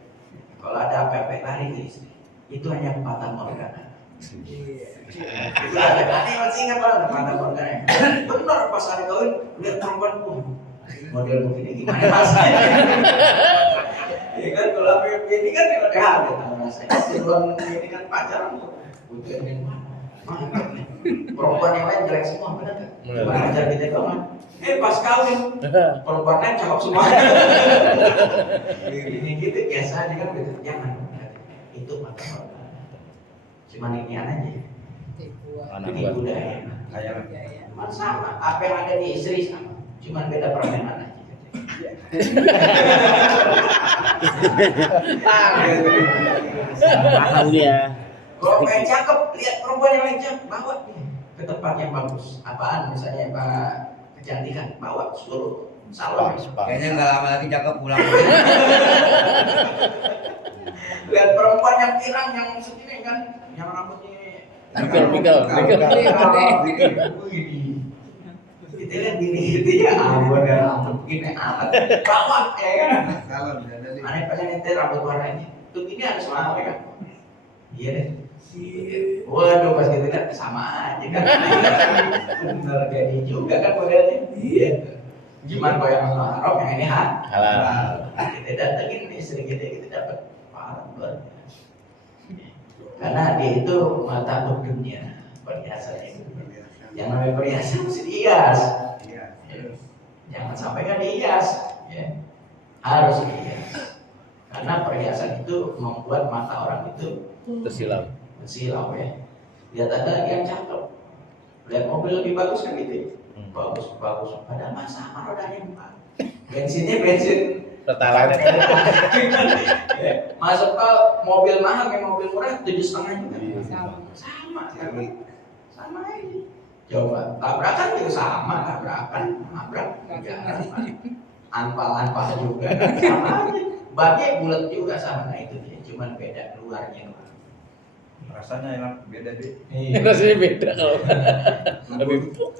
Kalau ada apa-apa lari ke istri, itu hanya fata morgana. Itu ada aneh masih ingat banget fata morgana. Benar pas hari kawin lihat perempuan model begini gimana rasanya? Ya kan kalau ini kan udah ada tahu rasanya. Sebelum ini kan pacaran butuh yang mana? Perempuan yang lain jelek semua, benar kan? Cuma ajar kita doang. Pas kawin perempuan lain cakep semua. Ini gitu biasa aja kan gitu. Jangan. Itu mata morgana. Cuman ini aja. Ini budaya. Cuma sama. Apa yang ada di istri sama. Cuman beda permainan aja. Paham dia. Kalau pengen cakep, lihat perempuan yang lain cakep, bawa nih ke tempat yang bagus. Apaan misalnya Pak kecantikan, bawa suruh salon. Kayaknya nggak lama lagi cakep pulang. Lihat perempuan yang pirang, yang segini kan, yang rambutnya Mikal. kita lihat gini gitu ya, ampun ya, rambut begini amat, bawa ya kan. Aneh pada nanti rambut warnanya, tuh ini harus mahal ya kan? Iya deh. Waduh pas gitu kan sama aja kan. Bener jadi juga kan modelnya. Iya. Cuman kalau yang haram yang ini halal. Kita datengin istri kita dapat pahala luar biasa. Karena dia itu mata dunia perhiasannya. Yang namanya perhiasan mesti dihias. Jangan sampai kan dihias. Ya. Harus dihias. Karena perhiasan itu membuat mata orang itu Tersilau ya. Lihat ada lagi yang cakep, lihat mobil lebih bagus kan gitu. Bagus. Padahal mah sama rodanya Pak. Bensinnya bensin Pertalite. Masuk ke mobil mahal ke mobil murah 7,5 juga. Sama aja. Coba tabrakan juga sama, nabrak juga. Anpal juga sama aja. Bannya bulat juga sama, nah itu dia. Cuman beda luarnya. Rasanya enak beda deh. Rasanya beda kalau lebih empuk.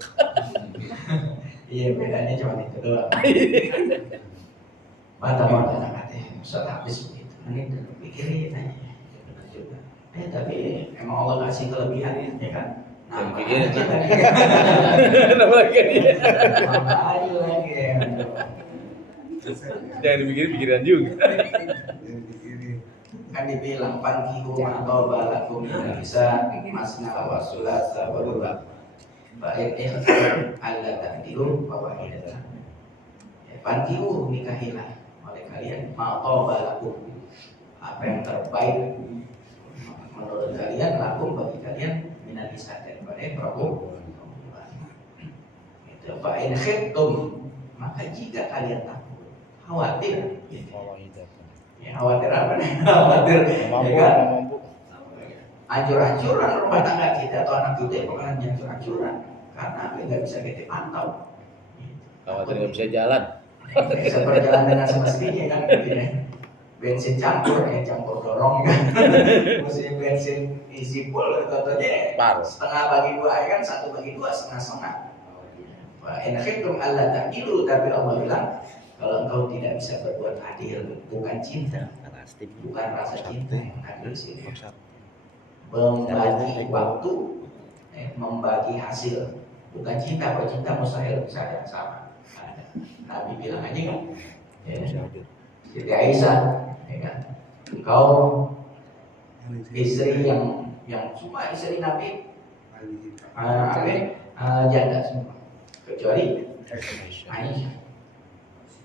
Iya bedanya cuma itu doang. Mata katanya Ustaz habis begitu. Ini pikirin aja. Benar juga. Tapi emang Allah kasih kelebihan ya kan. Jangan pikirin. Nama lagi lagi. Jangan dipikirin juga. Kan dibilang pankihu atau balakum bisa masna wa sulasa wa ruba. Baik Allah takdiru bahwa ini pankihu nikahilah oleh kalian atau balakum apa yang terbaik menurut kalian lakum bagi kalian minat nisa daripada perempuan. Itu fa in khiftum maka jika kalian takut khawatir ya khawatir apa nih? Khawatir ya kan? Hancur-hancuran rumah tangga kita atau anak kita bakalan hancur-hancuran karena apa nggak bisa kita pantau. Khawatir nggak bisa jalan. Bisa berjalan dengan semestinya kan gitu ya. Bensin campur dorong kan. Mesti bensin isi full contohnya setengah bagi dua ya kan, 1/2 setengah. Wah enak itu Allah takdiru tapi Allah bilang kalau engkau tidak bisa berbuat adil, bukan cinta, bukan rasa cinta yang adil sini. Membagi waktu, membagi hasil, bukan cinta. Kalau cinta mustahil bisa ada sama. Nabi bilang aja kan, Siti Aisyah, ya kan, engkau istri yang semua istri Nabi, janda semua, kecuali Aisyah.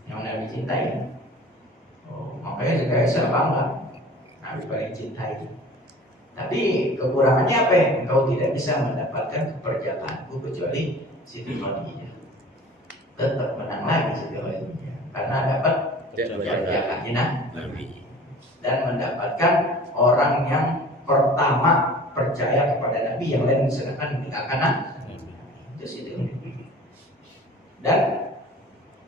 Yang Nabi cintai. Makanya Siti Aisyah bangga Nabi paling cintai. Tapi kekurangannya apa ya? Engkau tidak bisa mendapatkan keperjakaanku kecuali Siti Khadijah. Tetap menang lagi Siti Khadijah karena dapat keperjakaannya Nabi. dan mendapatkan orang yang pertama percaya kepada Nabi, yang lain sedangkan meninggalkan Nabi. Itu situ. Dan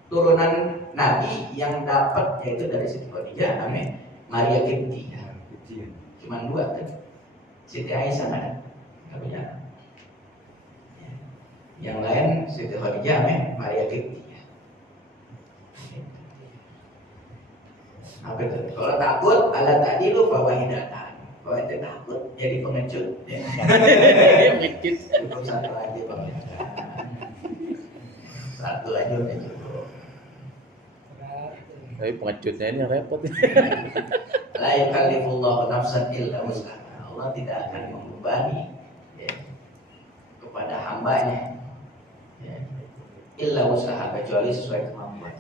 turunan Nabi yang dapat yaitu dari Siti Khadijah, namanya Maria Kipti. Cuman 2 kan. Siti Aisyah nggak punya. Yang lain Siti Khadijah, Maria Kipti. Apa itu? Kalau takut, ala tadi lu bawa hidatan. Kalau itu takut, jadi pengecut. Cukup 1 aja bang. 1 aja udah cukup. Tapi pengecutnya ini repot. La yukallifullahu nafsan illa wus'aha. Allah tidak akan membebani kepada hambanya illa wus'aha, kecuali sesuai kemampuan.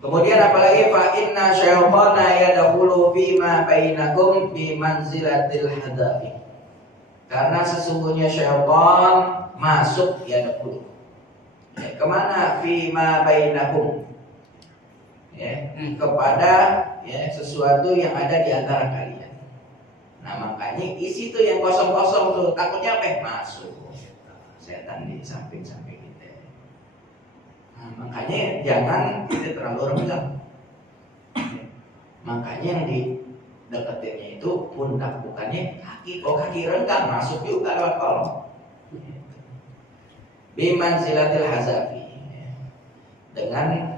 Kemudian apalagi fa inna syaitana yadkhulu bima bainakum bi manzilatil hadafi. Karena sesungguhnya syaitan masuk yadkhulu. Kemana bima bainakum? Kepada sesuatu yang ada di antara kalian. Nah makanya isi tuh yang kosong-kosong tuh, takutnya apa? Masuk setan di samping-samping kita. Nah, makanya jangan kita terlalu renggang. Makanya yang di deketinnya itu pundak, bukannya kaki. Kok kaki renggang masuk juga lewat kolong. Biman silatil hazafi, dengan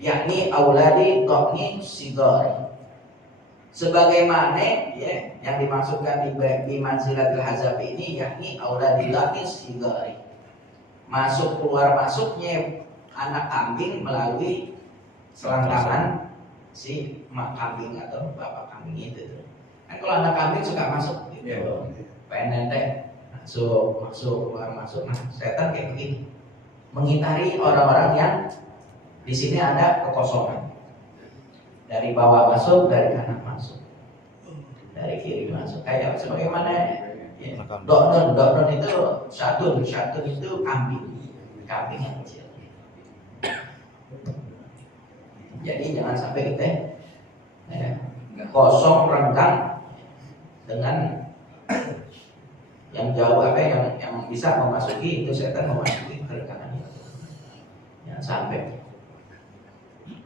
yakni auladi to'ni sigari. Sebagaimana yang dimaksudkan di manzilatil hazafi ini yakni auladi to'ni sigari. Masuk keluar masuknya anak kambing melalui selangkangan si mak kambing atau bapak kambing itu. Kan kalau anak kambing suka masuk gitu. Pengen masuk keluar masuk. Nah, setan kayak begini. Mengitari orang-orang yang di sini ada kekosongan. Dari bawah masuk, dari kanan masuk, dari kiri masuk. Kayak sebagaimana doknon itu syatun itu kambing yang kecil. Jadi jangan sampai kita kosong renggang dengan yang jauh yang bisa memasuki itu, setan memasuki kerenggangan itu. Jangan sampai.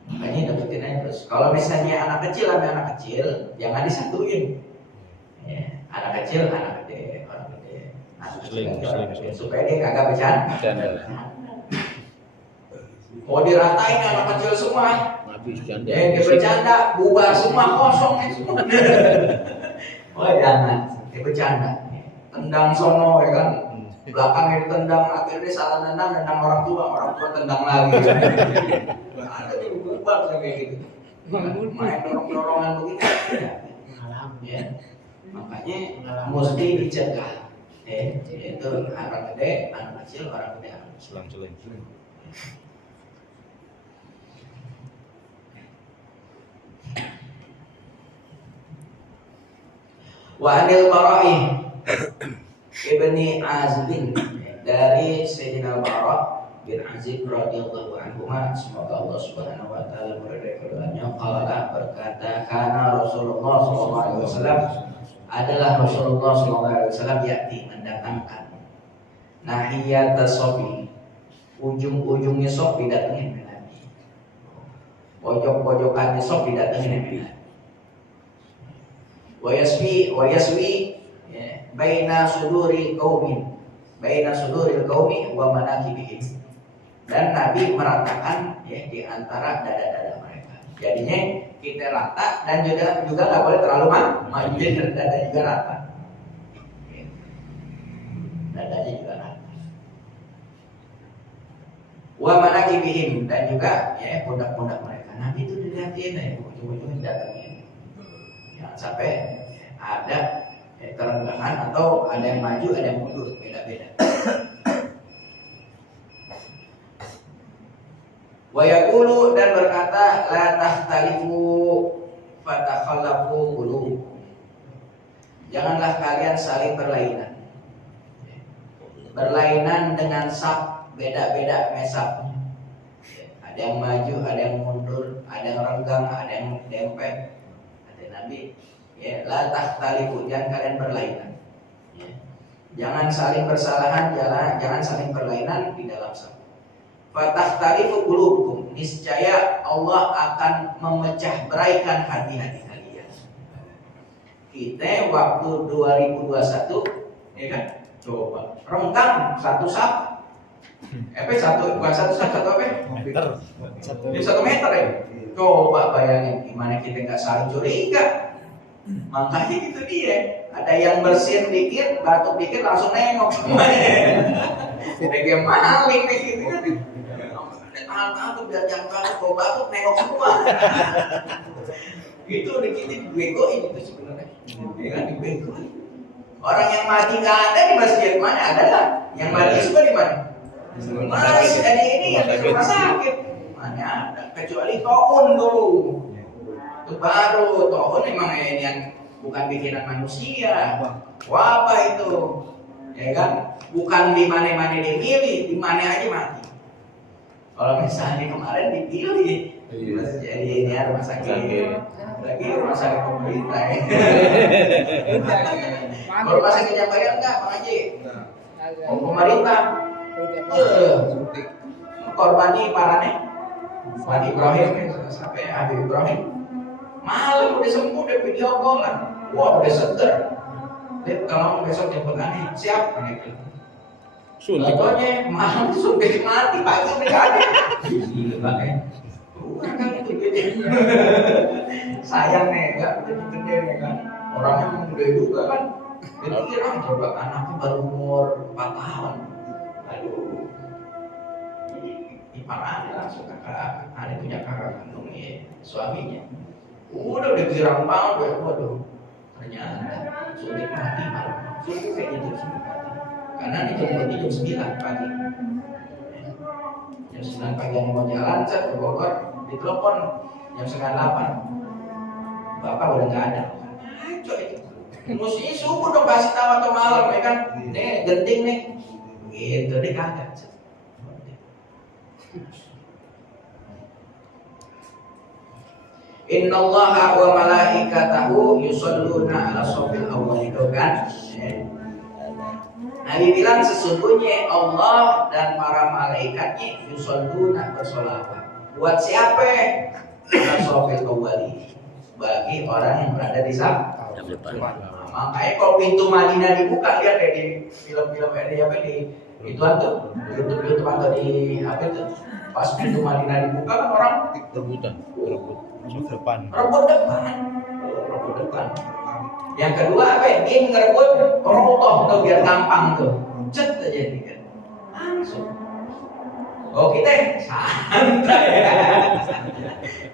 Makanya deketin aja terus. Kalau misalnya anak kecil sama anak kecil, jangan disatuin. Anak kecil, anak gede, orang gede, anak kecil, orang gede, supaya dia kagak bercanda. Kalau diratain anak kecil semua, dia bercanda, bubar semua, kosong semua. Oh jangan, dia bercanda. Tendang sono ya kan, belakangnya ditendang, akhirnya salah nendang orang tua tendang lagi. Ada tuh bubar kayak gitu. Main dorong-dorongan begitu. Ya. Makanya mesti dicegah. Itu orang gede, anak kecil, orang gede, anak kecil. Selang-seling. Wa anil Bara'i ibni Azib, dari Sayyidina Bara' bin Azib radhiyallahu anhu, semoga Allah Subhanahu wa taala meridai keduanya, qala, berkata, kana Rasulullah sallallahu alaihi wasallam, adalah Rasulullah sallallahu alaihi wasallam yati, mendatangkan nahiyat sofi, ujung-ujungnya sofi datangin Nabi, pojok-pojokannya sofi datangin Nabi. Wa yaswi baina suduril qaumi wa manakibihim, dan Nabi meratakan di antara dada-dada mereka. Jadinya kita rata dan juga nggak boleh terlalu maju, jadi dada juga rata. Dadanya juga rata. Wa manakibihim, dan juga pundak-pundak mereka. Nabi itu dilihatin ujung-ujungnya datangin. Jangan sampai ada kerenggangan atau ada yang maju, ada yang mundur, beda-beda. Wa yaqulu, dan berkata, la tahtalifu fatakhallafu qulubukum. Janganlah kalian saling berlainan. Berlainan dengan saf, beda-beda mesapnya. Ada yang maju, ada yang mundur, ada yang renggang, ada yang dempet. Ada Nabi, ya, la takhtalifu, jangan kalian berlainan. Ya. Jangan saling bersalahan, jangan saling berlainan di dalam salat. Fatakhtalifu qulubukum, niscaya Allah akan memecah beraikan hati-hati kalian. Kita waktu 2021, ya kan? Coba renggang satu sap. Bukan satu sap, satu apa? Meter. Di 1 meter ya. Coba bayangin gimana kita nggak saling curiga. Makanya gitu dia. Ada yang bersin dikit, batuk dikit langsung nengok semuanya. Kayak maling nih gitu kan. Tahan tuh biar jangan batuk, kalau batuk nengok semua. Itu dikit dibegoin itu sebenarnya. Ya kan dibegoin. Orang yang mati nggak ada di masjid, mana ada nggak? Yang mati semua di mana? Masih ada ini yang di rumah sakit. Mana ada? Kecuali To'un dulu. Itu baru To'un memang ini yang bukan bikinan manusia. Wabah itu, ya kan? Bukan di mana-mana dipilih, di mana aja mati. Kalau misalnya kemarin dipilih, jadi ini rumah sakit, lagi rumah sakit pemerintah. Kalau rumah sakit yang bayar enggak, Bang Haji? Pemerintah. Korbani parane, Pak Ibrahim, sampai Habib Ibrahim. Malam udah sembuh, udah video callan, wah udah seger. Dia kalau besok jemput aneh, siap aneh. Suntik. Contohnya malam suntik mati, pagi udah gak ada. Gila banget. Bukan kan itu gede. Sayang nih, gak gede nih kan. Orangnya muda juga kan. Dia kira coba anaknya baru umur 4 tahun. Aduh. Ipar aneh langsung kakak. Aneh punya kakak kandungnya suaminya. Udah girang banget, waduh. Ternyata suntik mati malam. Suntik kayak gitu sih. Karena dijemput jam 9 pagi. Jam 9 pagi yang mau jalan, saya ke Bogor, ditelepon jam 7:30. Bapak udah nggak ada. Ayo itu. Mesti subuh dong kasih tahu atau malam ya kan? Nih genting nih. Gitu deh kagak. Innallaha wa malaikatahu yusholluna 'ala shofil awwal, itu kan. Nabi bilang sesungguhnya Allah dan para malaikatnya yusholluna, bersolawat. Buat siapa? 'Ala shofil awwali, bagi orang yang berada di saf depan. Makanya kalau pintu Madinah dibuka, lihat ya di film-film di itu tuh, YouTube atau di apa itu, pas pintu Madinah dibuka kan orang rebut depan. Yang kedua apa ya? Dia ngerebut rotoh tuh biar gampang tuh, cet aja nih kan, langsung. Oh kita santai ya.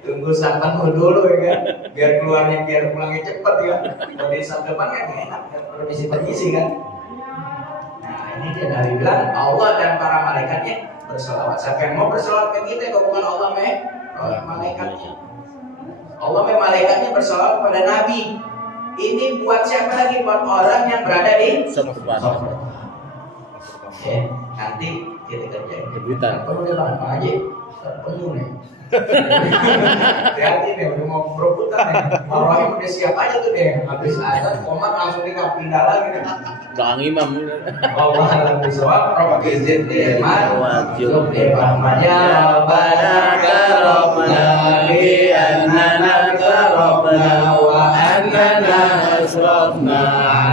Tunggu sampai dulu ya kan, biar pulangnya cepet ya. Kalau di sampai depan kan enak, permisi kan. Nah ini dia Nabi bilang Allah dan para malaikatnya berselawat. Siapa yang mau berselawat ke kita kalau bukan Allah malaikatnya. Allah malaikatnya berselawat kepada Nabi. Ini buat siapa lagi? Buat orang yang berada di depan. Ya, nanti kita kerjain. Kejutan. Penuh deh Bang aja. Penuh nih. Hati-hati nih, udah mau berebutan nih. Orang udah siap aja tuh deh. Habis azan, komat langsung pindah lagi nih. Belakang imam. Allah alam bisawab, Rabbi zidni ilman, warzuqni rahman ya Rabbana karabna bi annana karabna wa annana asrafna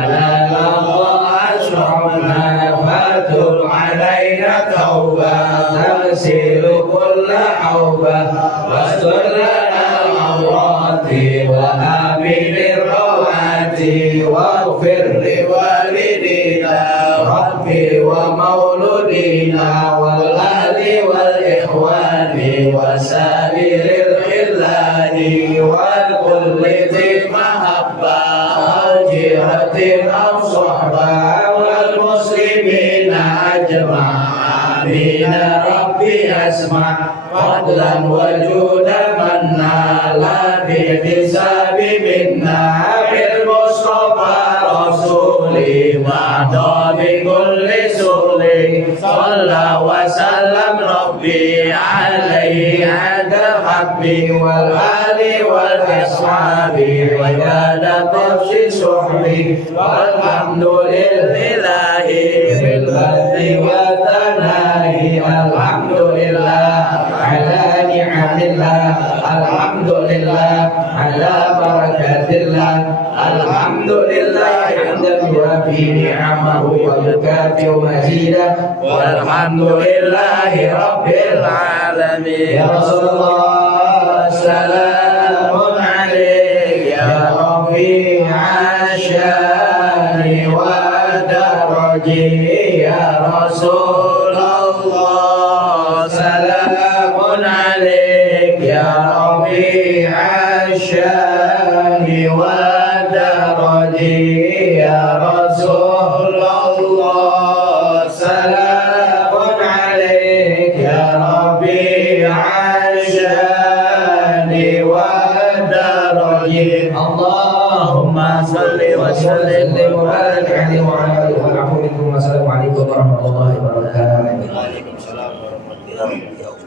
ala Allah asrafna fatul alaina tawbah tagsilu kulla awbah wastur lana al-awrati wa aminir rawati waghfir liwalidina rabbi wa mauludina wal ahli wal ikhwani wa sairil khillani wal kulli dhi mahabbah jihatin aw sohbah wal muslimina ajma'in ya rabbi asma' fadlan wa juda manna la bi hisabi minna bil mustafa rasuli wa bi kulli suli Sallallahu wa sallam Rabbi alaihi ada habbi wal ali wal ashabi wa jada tafsi suhbi walhamdulillahi bil badri wa tanahi alhamdulillah ala ni'amillah alhamdulillah ala barakatillah alhamdulillah hamdan yuwafi ni'amahu wa yukafi'u mazidah walhamdulillahi rabbil alamin ya Rasulullah salamun alaik ya rafi'a syani wa daraji ya Rasulullah salamun alaik ya rafi'a syani wa daraji ya Rasulullah salamun alaik ya rafi'a syani wa daraji Allahumma salli wa sallim wa barik alaihi wa ala alihi wa sahbihi wa sallam. Assalamualaikum warahmatullahi wabarakatuh. Waalaikumsalam warahmatullahi wabarakatuh.